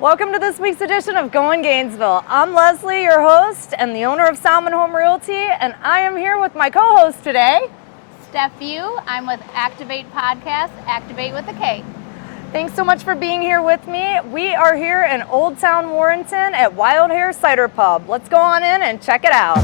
Welcome to this week's edition of Going Gainesville. I'm Lesley, your host and the owner of Salman Home Realty, and I am here with my co-host today, Steph View. I'm with Aktivate Podcast, Activate with a K. Thanks so much for being here with me. We are here in Old Town Warrenton at Wild Hare Cider Pub. Let's go on in and check it out.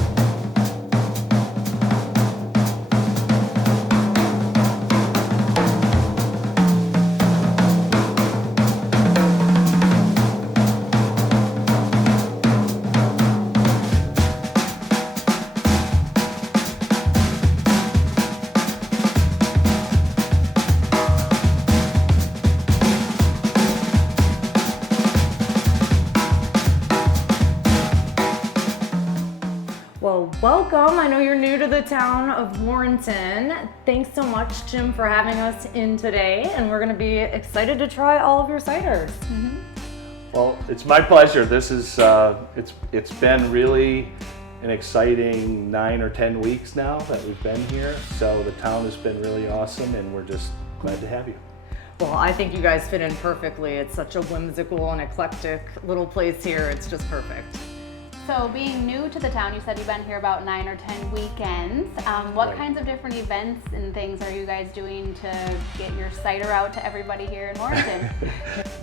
Well, welcome. I know you're new to the town of Warrenton. Thanks so much, Jim, for having us in today, and we're going to be excited to try all of your ciders. Mm-hmm. Well, it's my pleasure. This is it's been really an exciting 9 or 10 weeks now that we've been here. So the town has been really awesome, and we're just glad to have you. Well, I think you guys fit in perfectly. It's such a whimsical and eclectic little place here. It's just perfect. So being new to the town, you said you've been here about 9 or 10 weekends. What kinds of different events and things are you guys doing to get your cider out to everybody here in Warrenton?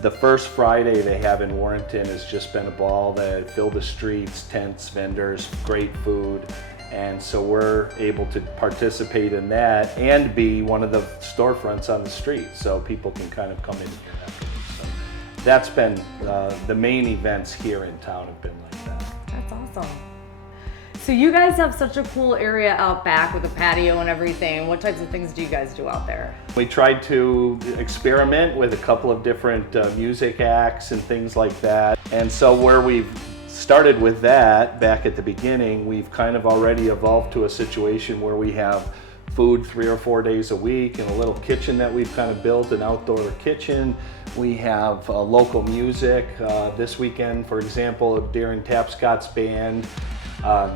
The first Friday they have in Warrenton has just been a ball. That fill the streets, tents, vendors, great food. And so we're able to participate in that and be one of the storefronts on the street, so people can kind of come in here afterwards. So that's been the main events here in town have been like that. That's awesome. So you guys have such a cool area out back with a patio and everything. What types of things do you guys do out there? We tried to experiment with a couple of different music acts and things like that. And so where we've started with that back at the beginning, we've kind of already evolved to a situation where we have food 3 or 4 days a week and a little kitchen that we've kind of built, an outdoor kitchen. We have local music. This weekend, for example, Darren Tapscott's band.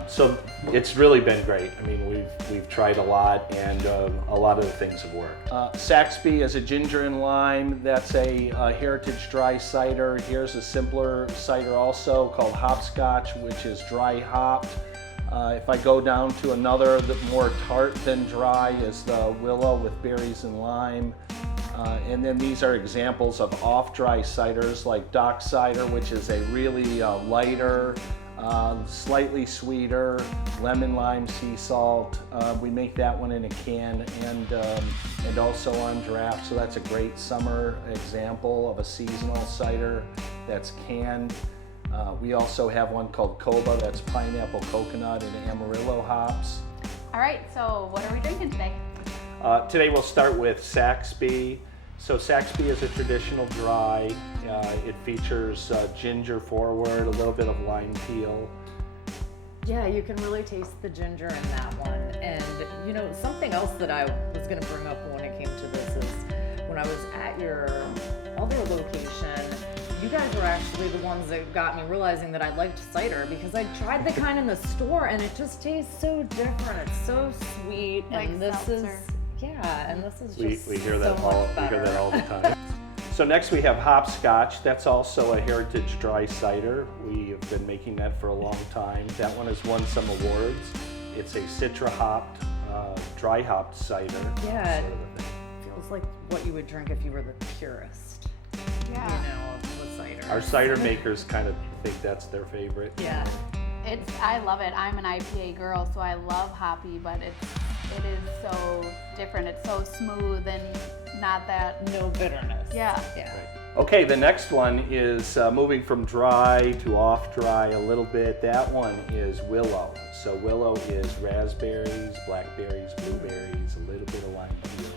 So it's really been great. I mean, we've tried a lot, and a lot of the things have worked. Saxby is a ginger and lime. That's a heritage dry cider. Here's a simpler cider also called hopscotch, which is dry hopped. If I go down to another, the more tart than dry is the willow with berries and lime. And then these are examples of off-dry ciders like Dock Cider, which is a really lighter, slightly sweeter, lemon, lime, sea salt. We make that one in a can and also on draft. So that's a great summer example of a seasonal cider that's canned. We also have one called Koba, that's pineapple, coconut, and Amarillo hops. All right, so what are we drinking today? Today we'll start with Saxby. So Saxby is a traditional dry. It features ginger forward, a little bit of lime peel. Yeah, you can really taste the ginger in that one. And you know, something else that I was going to bring up when it came to this is when I was at your other location, you guys were actually the ones that got me realizing that I liked cider, because I tried the kind in the store and it just tastes so different. It's so sweet, Like and this seltzer. is and this is just We hear so that much better. We hear that all the time. So next we have hopscotch. That's also a heritage dry cider. We have been making that for a long time. That one has won some awards. It's a citra hopped, dry hopped cider. Yeah, sort of a thing. feels like what you would drink if you were the purist. Yeah. You know, of the cider. Our cider makers kind of think that's their favorite. Yeah. I love it. I'm an IPA girl, so I love hoppy, but it is so different. It's so smooth and not that. No bitterness. Yeah. Yeah. Okay, the next one is moving from dry to off dry a little bit. That one is willow. So willow is raspberries, blackberries, blueberries, a little bit of lime peel.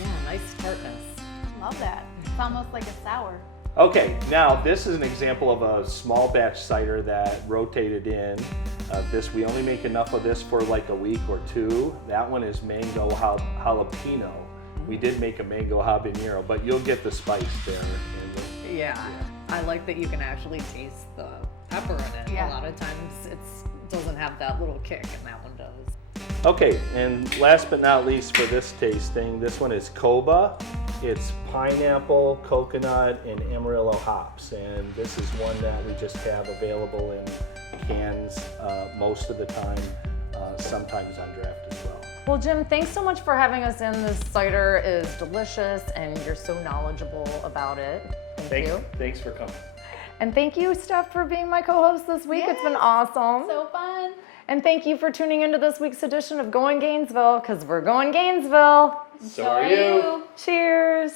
Yeah, nice tartness. Love that. It's almost like a sour. Okay, now this is an example of a small batch cider that rotated in. We only make enough of this for like a week or two. That one is mango jalapeno. We did make a mango habanero, but you'll get the spice there. Yeah. I like that you can actually taste the pepper in it. Yeah. A lot of times it doesn't have that little kick, and that one does. Okay, and last but not least for this tasting, this one is Koba. It's pineapple, coconut, and Amarillo hops, and this is one that we just have available in cans most of the time, sometimes on draft as well. Well, Jim, thanks so much for having us in. This cider is delicious and you're so knowledgeable about it. Thank you. Thanks for coming. And thank you, Steph, for being my co-host this week. It's been awesome. So fun. And thank you for tuning into this week's edition of Going Gainesville, because we're going Gainesville. So are you. Cheers.